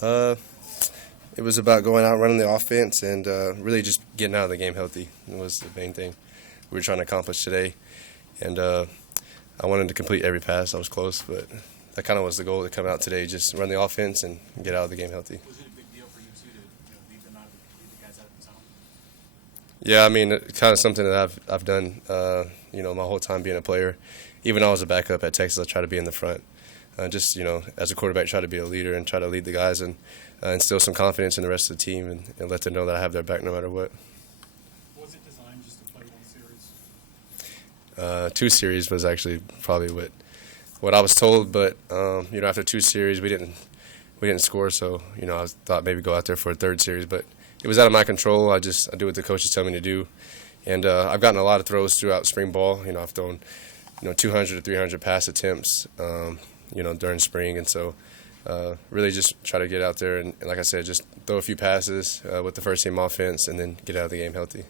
Uh, it was about going out, running the offense, and really just getting out of the game healthy. It was the main thing we were trying to accomplish today. And I wanted to complete every pass. I was close, but that kind of was the goal to come out today, just run the offense and get out of the game healthy. Was it a big deal for you two to leave the guys out of the zone? Yeah, I mean, it's kind of something that I've done, my whole time being a player. Even though I was a backup at Texas, I try to be in the front. As a quarterback, try to be a leader and try to lead the guys and instill some confidence in the rest of the team and let them know that I have their back no matter what. Was it designed just to play one series? 2 series was actually probably what I was told, but after 2 series we didn't score, so I thought maybe go out there for a third series, but it was out of my control. I do what the coaches tell me to do, and I've gotten a lot of throws throughout spring ball. I've thrown 200 to 300 pass attempts during spring, and so really just try to get out there and like I said, just throw a few passes with the first team offense and then get out of the game healthy.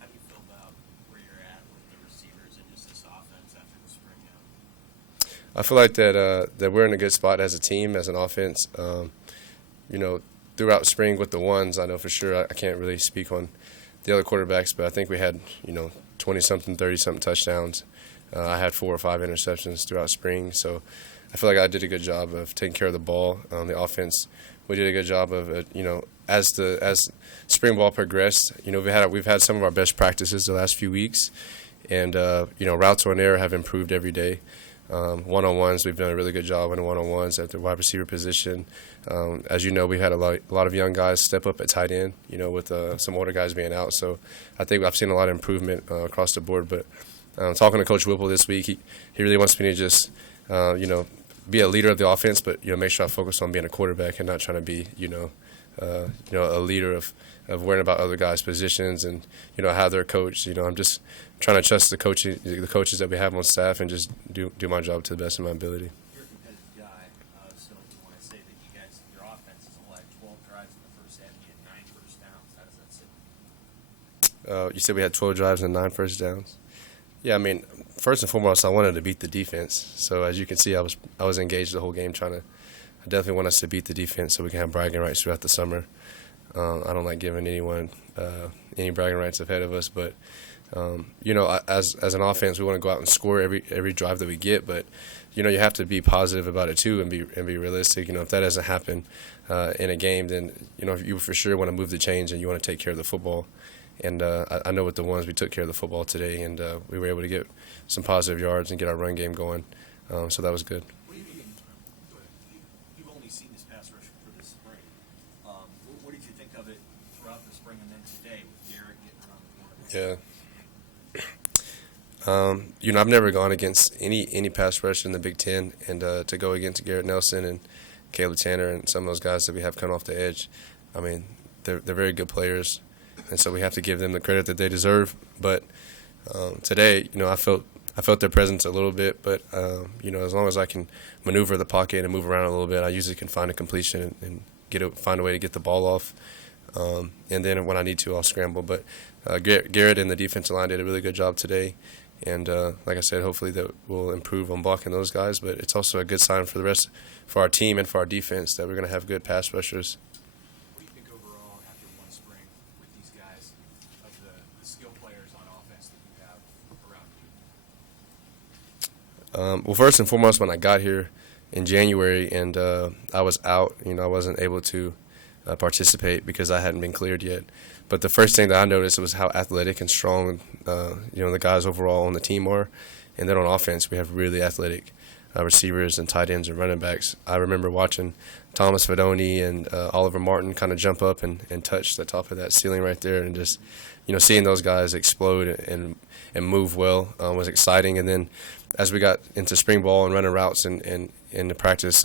How do you feel about where you're at with the receivers and just this offense after the spring game? I feel like that we're in a good spot as a team, as an offense. Throughout spring with the ones, I know for sure I can't really speak on the other quarterbacks, but I think we had 20-something, 30-something touchdowns. I had 4 or 5 interceptions throughout spring, so I feel like I did a good job of taking care of the ball. The offense, we did a good job of as spring ball progressed. We've had some of our best practices the last few weeks, and routes on air have improved every day. One-on-ones, we've done a really good job in one-on-ones at the wide receiver position. As you know, we had a lot of young guys step up at tight end, with some older guys being out. So I think I've seen a lot of improvement across the board. But talking to Coach Whipple this week, he really wants me to just, be a leader of the offense, but, make sure I focus on being a quarterback and not trying to be, a leader of worrying about other guys' positions and, how they're coached. I'm just trying to trust the coaches that we have on staff and just do my job to the best of my ability. You're a competitive guy, so when I say that your offense is only 12 drives in the first half, you had 9 first downs. How does that sit? You said we had 12 drives and 9 first downs. Yeah, I mean, first and foremost, I wanted to beat the defense. So as you can see, I was engaged the whole game I definitely want us to beat the defense so we can have bragging rights throughout the summer. I don't like giving anyone any bragging rights ahead of us, but as an offense, we want to go out and score every drive that we get. But you have to be positive about it too and be realistic. If that doesn't happen in a game, then you for sure want to move the chains and you want to take care of the football. And I know with the ones we took care of the football today, and we were able to get some positive yards and get our run game going. So that was good. What do you mean? You've only seen this pass rush for this spring. What did you think of it throughout the spring and then today with Garrett getting around the corner? Yeah. I've never gone against any pass rush in the Big Ten, and to go against Garrett Nelson and Caleb Tanner and some of those guys that we have coming off the edge, I mean, they're very good players. And so we have to give them the credit that they deserve. But today, I felt their presence a little bit. But as long as I can maneuver the pocket and move around a little bit, I usually can find a completion and find a way to get the ball off. And then when I need to, I'll scramble. But Garrett and the defensive line did a really good job today. And like I said, hopefully that will improve on blocking those guys. But it's also a good sign for our team and for our defense that we're going to have good pass rushers. What do you think overall after one spring with these guys of the skill players on offense that you have around you? Well, first and foremost, when I got here in January and I was out, I wasn't able to participate because I hadn't been cleared yet. But the first thing that I noticed was how athletic and strong, the guys overall on the team are. And then on offense, we have really athletic receivers and tight ends and running backs. I remember watching Thomas Fedoni and Oliver Martin kind of jump up and touch the top of that ceiling right there, and just seeing those guys explode and move well was exciting. And then as we got into spring ball and running routes and in the practice,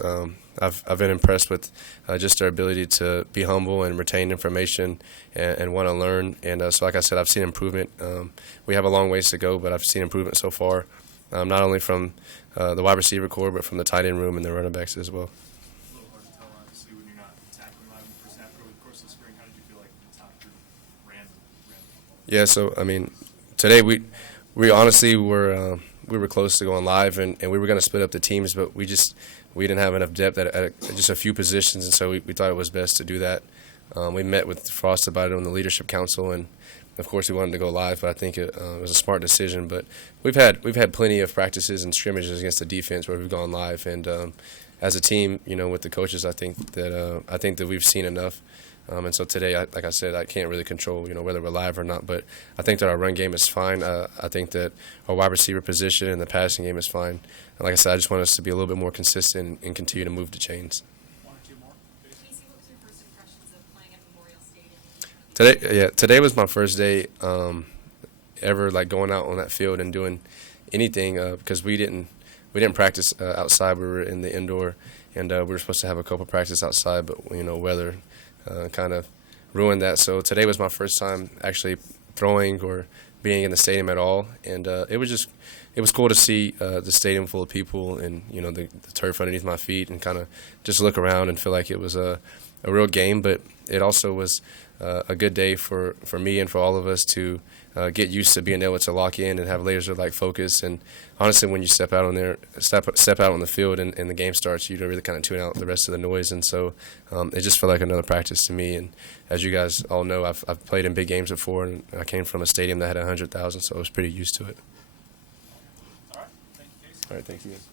I've been impressed with just their ability to be humble and retain information and want to learn. And so like I said, I've seen improvement. We have a long ways to go, but I've seen improvement so far, not only from the wide receiver core, but from the tight end room and the running backs as well. A little hard to tell, obviously, when you're not tackling live in the first half. But over the course of the spring, how did you feel like the top group ran? Yeah, so I mean, today we honestly we we were close to going live, and we were going to split up the teams, but we didn't have enough depth at just a few positions, and so we thought it was best to do that. We met with Frost about it on the leadership council, and of course we wanted to go live, but I think it was a smart decision. But we've had plenty of practices and scrimmages against the defense where we've gone live, and as a team, with the coaches, I think that we've seen enough. And so today, like I said, I can't really control, whether we're live or not. But I think that our run game is fine. I think that our wide receiver position and the passing game is fine. And like I said, I just want us to be a little bit more consistent and continue to move the chains. One or two more. Casey, what was your first impressions of playing at Memorial Stadium? Today was my first day ever like going out on that field and doing anything because we didn't practice outside. We were in the indoor, and we were supposed to have a couple practice outside, but weather kind of ruined that. So today was my first time actually throwing or being in the stadium at all, and it was cool to see the stadium full of people and the turf underneath my feet, and kind of just look around and feel like it was a real game. But it also was a good day for me and for all of us to get used to being able to lock in and have laser-like focus. And honestly, when you step out on the field and the game starts, you really kind of tune out the rest of the noise. And so it just felt like another practice to me. And as you guys all know, I've played in big games before, and I came from a stadium that had 100,000, so I was pretty used to it. All right. Thank you, Casey. All right, thank you.